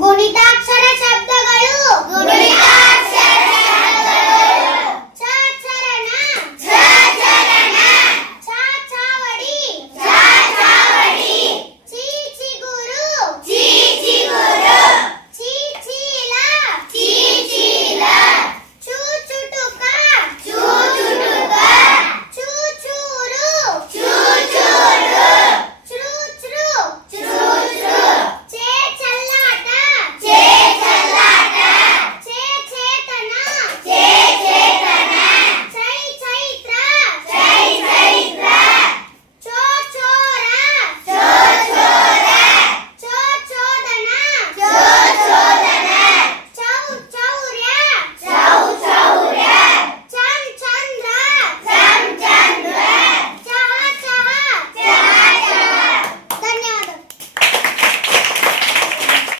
गुणिताक्षर शब्द